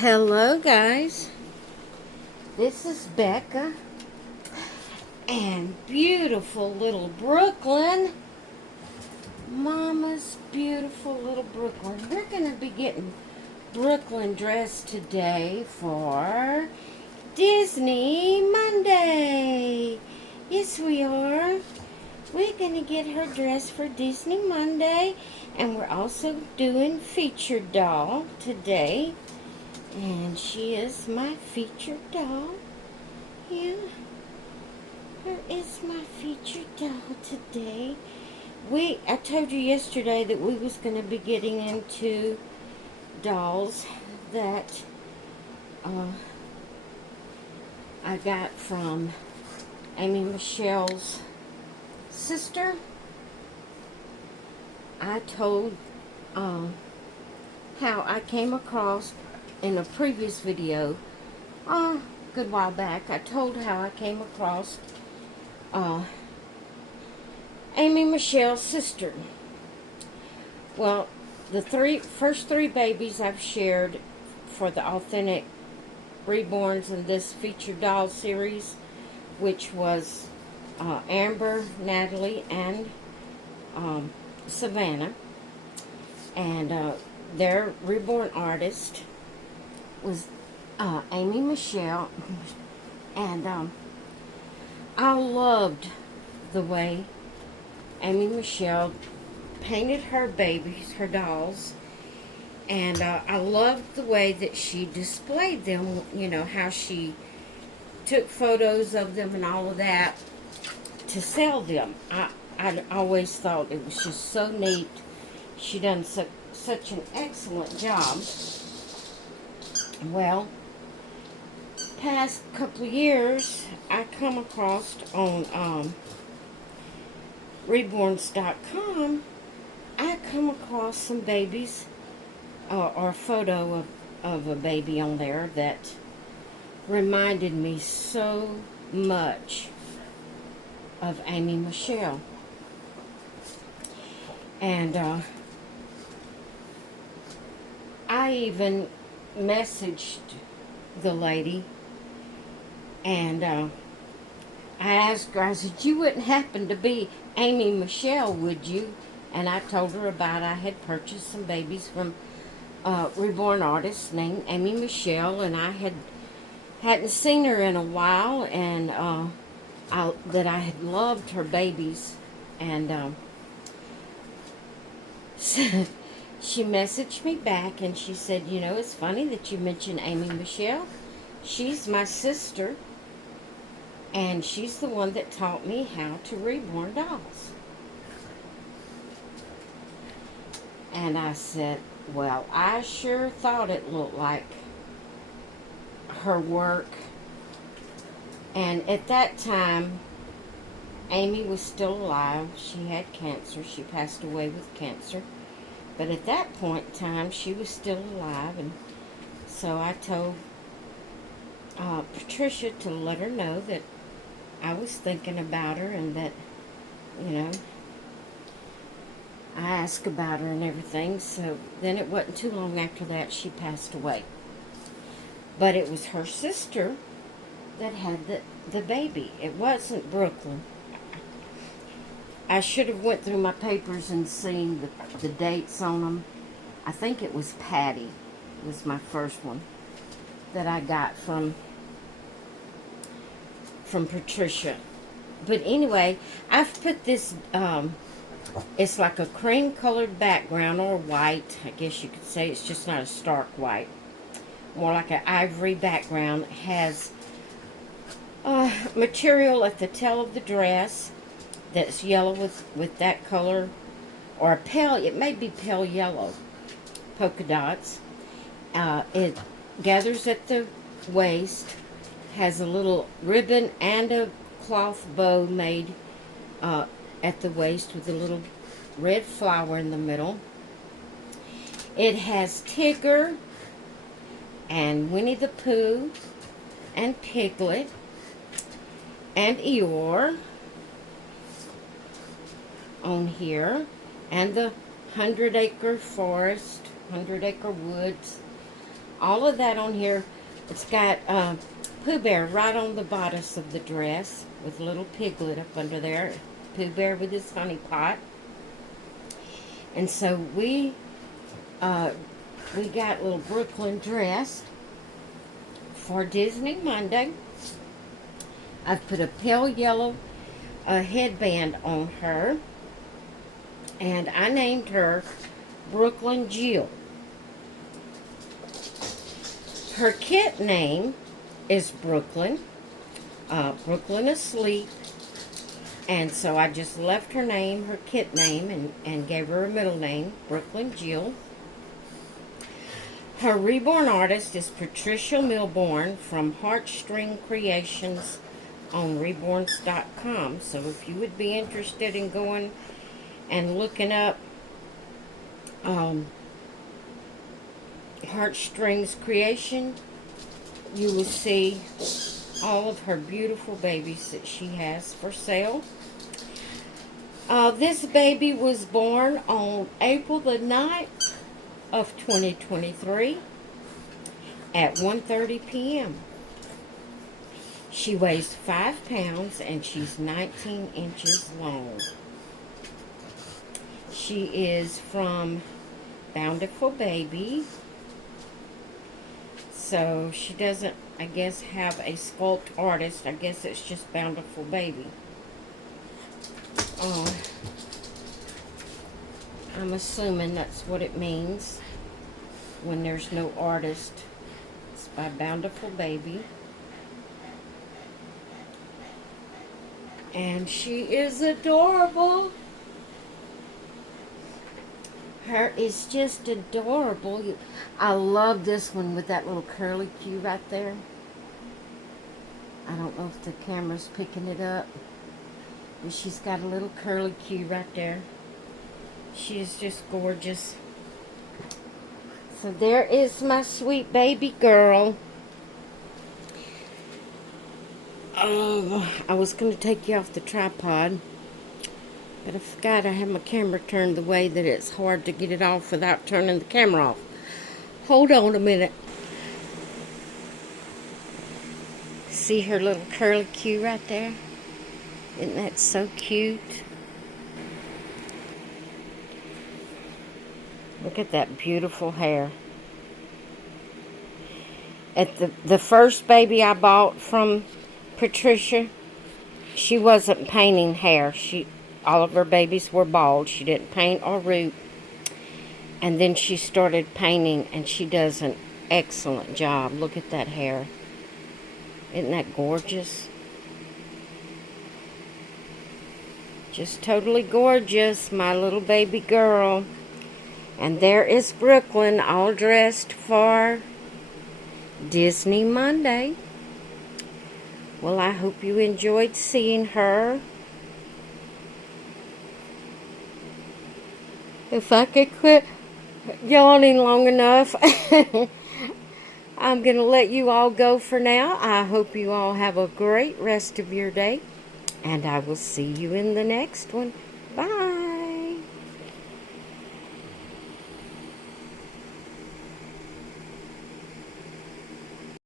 Hello, guys. This is Becca and beautiful little Brooklyn. Mama's beautiful little Brooklyn. We're going to be getting Brooklyn dressed today for Disney Monday. Yes, we are. We're going to get her dressed for Disney Monday, and we're also doing featured doll today. And she is my featured doll. Yeah, her is my featured doll today. I told you yesterday that we was going to be getting into dolls that I got from Amy Michelle's sister. I told how I came across in a previous video, a good while back. I told how I came across Amy Michelle's sister. Well, the first three babies I've shared for the authentic reborns in this featured doll series, which was Amber, Natalie, and Savannah. And their reborn artist was Amy Michelle. And I loved the way Amy Michelle painted her babies, her dolls. And I loved the way that she displayed them, you know, how she took photos of them and all of that to sell them. I always thought it was just so neat. She done such an excellent job. Well, past couple of years, I come across on reborns.com, I come across some babies or a photo of a baby on there that reminded me so much of Amy Michelle. And I even messaged the lady, and I asked her, I said, you wouldn't happen to be Amy Michelle, would you? And I told her about I had purchased some babies from reborn artist named Amy Michelle, and I hadn't seen her in a while, and that I had loved her babies. And so she messaged me back, and she said, you know, it's funny that you mentioned Amy Michelle. She's my sister, and she's the one that taught me how to reborn dolls. And I said, well, I sure thought it looked like her work. And at that time, Amy was still alive. She had cancer. She passed away with cancer. But at that point in time, she was still alive. And so I told Patricia to let her know that I was thinking about her, and that, you know, I asked about her and everything. So then it wasn't too long after that she passed away. But it was her sister that had the baby. It wasn't Brooklyn. I should have went through my papers and seen the dates on them. I think it was Patty was my first one that I got from Patricia. But anyway, I've put this, it's like a cream colored background, or white, I guess you could say. It's just not a stark white. More like an ivory background. It has material at the tail of the dress that's yellow with that color, or a pale, it may be pale yellow polka dots. It gathers at the waist, has a little ribbon and a cloth bow made at the waist with a little red flower in the middle. It has Tigger and Winnie the Pooh and Piglet and Eeyore on here, and the 100 Acre Forest, 100 Acre Woods all of that on here. It's got Pooh Bear right on the bodice of the dress with a little piglet up under there. Pooh Bear with his honey pot. And so we got little Brooklyn dressed for Disney Monday. I've put a pale yellow headband on her, and I named her Brooklyn Jill. Her kit name is Brooklyn, Brooklyn Asleep, and so I just left her name, her kit name, and gave her a middle name, Brooklyn Jill. Her reborn artist is Patricia Milbourne from Heartstring Creations on reborns.com. So if you would be interested in going and looking up Heartstrings Creation, you will see all of her beautiful babies that she has for sale. This baby was born on April the 9th of 2023 at 1:30 p.m. She weighs 5 pounds and she's 19 inches long. She is from Bountiful Baby. So she doesn't, I guess, have a sculpt artist. I guess it's just Bountiful Baby. I'm assuming that's what it means when there's no artist. It's by Bountiful Baby. And she is adorable. Her is just adorable. I love this one with that little curly Q right there. I don't know if the camera's picking it up, but she's got a little curly Q right there. She is just gorgeous. So there is my sweet baby girl. I was going to take you off the tripod, but I forgot I have my camera turned the way that it's hard to get it off without turning the camera off. Hold on a minute. See her little curly Q right there? Isn't that so cute? Look at that beautiful hair. At the first baby I bought from Patricia, she wasn't painting hair. All of her babies were bald. She didn't paint or root. And then she started painting, and she does an excellent job. Look at that hair. Isn't that gorgeous? Just totally gorgeous, my little baby girl. And there is Brooklyn, all dressed for Disney Monday. Well, I hope you enjoyed seeing her. If I could quit yawning long enough, I'm going to let you all go for now. I hope you all have a great rest of your day, and I will see you in the next one.